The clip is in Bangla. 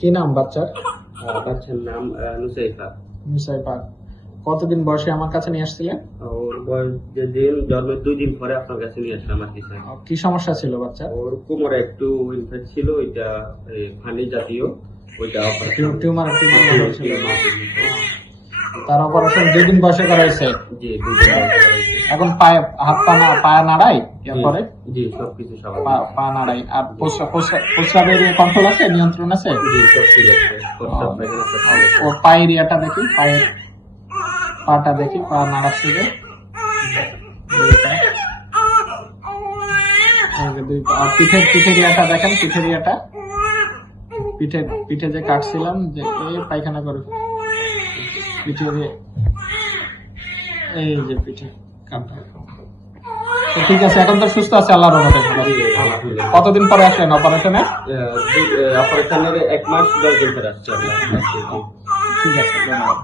কি নাম বাচ্চার? বাচ্চার নাম নুসাইফা। নুসাইফা কতদিন বয়সে আমার কাছে নিয়ে আসছিলেন? ওর বয়স যেদিন জন্মের দুই দিন পরে আপনার কাছে নিয়ে আসলাম আর কি স্যার। কি সমস্যা ছিল বাচ্চা ওর কোমরে একটু ইনফেক্ট ছিল ওইটা ফানি জাতীয় ওইটা টিউমার টিউমার ছিল তার অপারেশন দুই দিন বয়সে করা হয়েছে জি। এখন পায়ে হাত পা না পায়ে নাড়াই এরপরে জি সবকিছু পা- নাড়াই আর প্রস্রা- প্রস্রা- প্রস্রাবের কন্ট্রোল আছে নিয়ন্ত্রণ আছে? জি সব ঠিক আছে। ও পায়ের ইয়েটা দেখি পায়ের পাটা দেখি পা নাড়াচ্ছে যে। পিঠের পিঠের ইয়েটা দেখেন পিঠের ইয়েটা। পিঠে পিঠে যে কাটছিলাম যে পায়খানা করে। পিঠে এই যে পিঠে কাটা ঠিক আছে এখন তো সুস্থ আছে আল্লাহর রহমতে। কতদিন পরে আসলেন অপারেশনে অপারেশনের এক মাস দশ দিন পরে আসছে ঠিক আছে ধন্যবাদ।